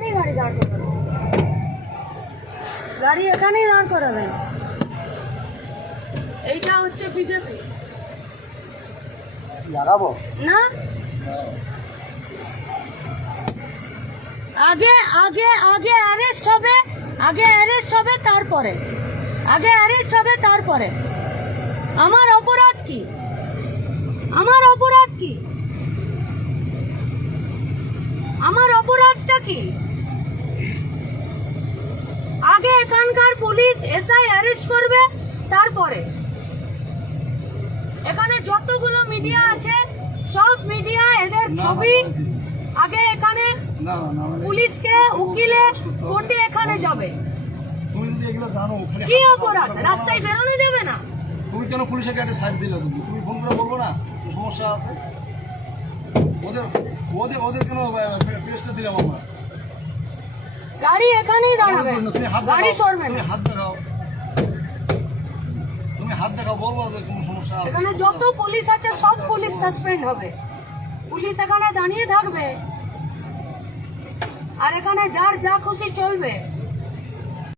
এখানেই গাড়ি দাঁড় করাবেন, গাড়ি এখানেই দাঁড় করাবেন। এইটা হচ্ছে বিজেপি লাগাবো না? আগে আগে আগে অ্যারেস্ট হবে, আগে অ্যারেস্ট হবে তারপরে, আগে অ্যারেস্ট হবে তারপরে। আমার অপরাধ কি? আমার অপরাধ কি? আমার অপরাধটা কি? আগে এখানকার পুলিশ এসআই অ্যারেস্ট করবে তারপরে। এখানে যতগুলো মিডিয়া আছে সব মিডিয়া এদের ছবি আগে এখানে পুলিশকে উকিলে কোর্টে এখানে যাবে। তুমি যদি এগুলো জানো কি অপরাধ? রাস্তায় বেরোনো যাবে না? তুমি কেন পুলিশের একটা সাইড দিলে? তুমি ফোন করে বলবো না সমস্যা আছে? ওদের ওদের ওদের কেন পেজটা দিলাম আমরা? গাড়ি এখানেই দাঁড়াবে, তুমি হাত গাড়ি দেখাও, সরবে তুমি না। হাত দেখাও, তুমি হাত দেখাও, বলবো যে কোনো সমস্যা আছে। এখানে যত পুলিশ আছে সব পুলিশ সাসপেন্ড হবে। পুলিশ এখানে দাঁড়িয়ে থাকবে আর এখানে যার যা খুশি চলবে।